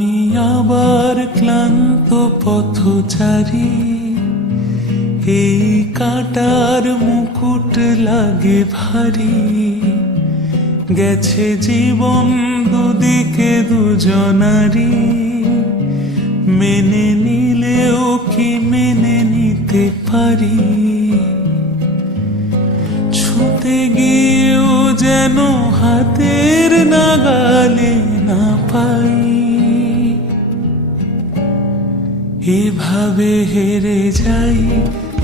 আমি আবার ক্লান্ত পথচারী, এই কাঁটার মুকুট লাগে ভারী। গেছে জীবন দুদিকে দুজনারি, মেনে নিলেও কি মেনে নিতে পারি? ছুঁতে গিয়েও যেন হাতের নাগালে না পাই। এভাবে হেরে যাই,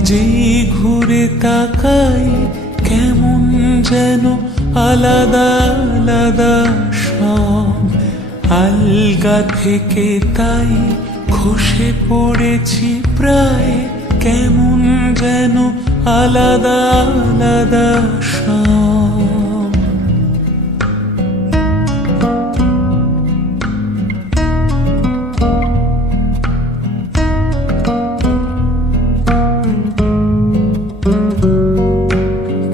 যেই ঘুরে তাকাই, কেমন যেন আলাদা আলাদা সব। আলগা থেকে তাই খসে পড়েছি প্রায়, কেমন যেন আলাদা আলাদা সব।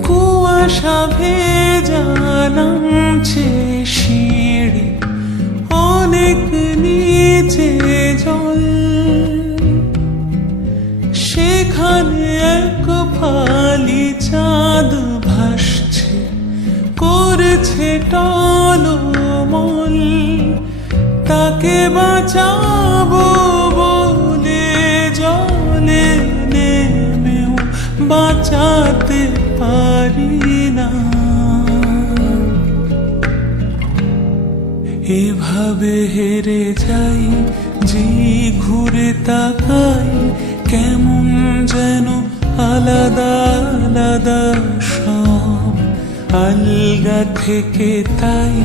কুয়াশা ভেজা নামছে সিঁড়ি, অনেক নিচে জল। সেখানে এক ফালি চাঁদ ভাসছে, করছে টলমল। তাকে বাঁচাবো বলে জলে নেমেও বাঁচাতে পারি না। এভাবে হেরে যাই, যে ঘুরে তাকাই, কেমন যেন আলাদা আলাদা সব। আলগা থেকে তাই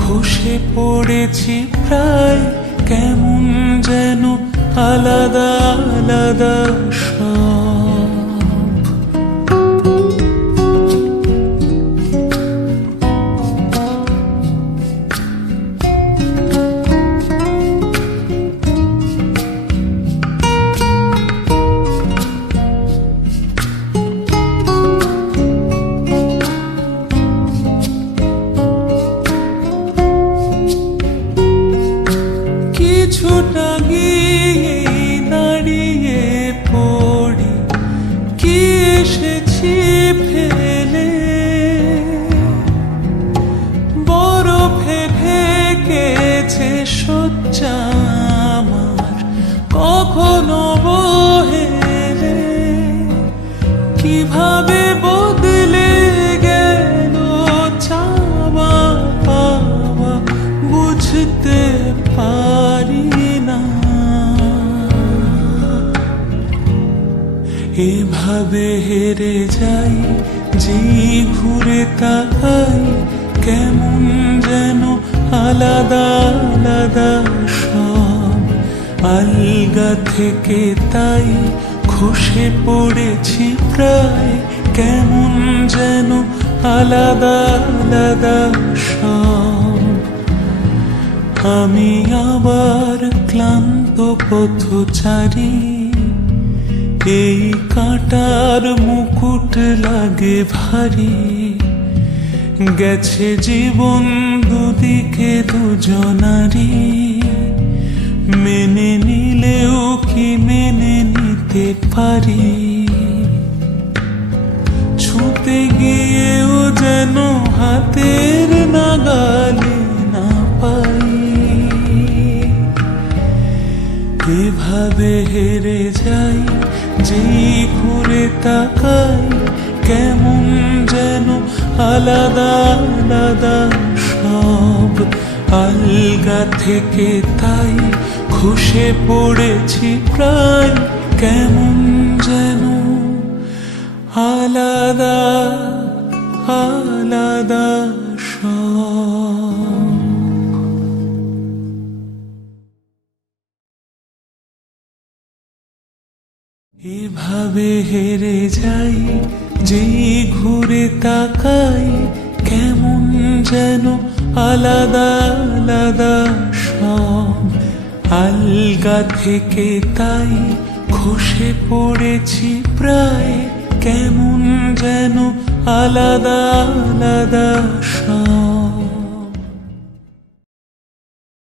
খসে পড়েছি প্রায়, কেমন যেন আলাদা আলাদা সব। কিছুটা গিয়ে দাঁড়িয়ে পড়ি, কি এসেছি ফেলে। বরফে ঢেকেছে শয্যা আমার, কখনো বহেলে। কিভাবে বদলে গেল চাওয়া পাওয়া, বুঝতে পারি না। এভাবে হেরে যাই, যে ঘুরে তাকাই, কেমন যেন আলাদা আলাদা সব। আলগা থেকে তাই খসে পড়েছি প্রায়, কেমন যেন আলাদা আলাদা সব। আমি আবার ক্লান্ত পথচারী, এই কাঁটার মুকুট লাগে ভারী। গেছে জীবন দুদিকে দুজনারি, মেনে নিলেও কি মেনে নিতে পারি? ছুঁতে গিয়েও যেন হাতের নাগালে না পাই। এভাবে হেরে যাই, যেই ঘুরে তাকাই, কেমন যেন আলাদা আলাদা সব। আলগা থেকে তাই খসে পড়েছি প্রায়, কেমন যেন আলাদা আলাদা সব। এভাবে হেরে যাই, যেই ঘুরে তাকাই, কেমন যেন আলাদা আলাদা সব। আলগা থেকে তাই খসে পড়েছি প্রায়, কেমন যেন আলাদা আলাদা সব।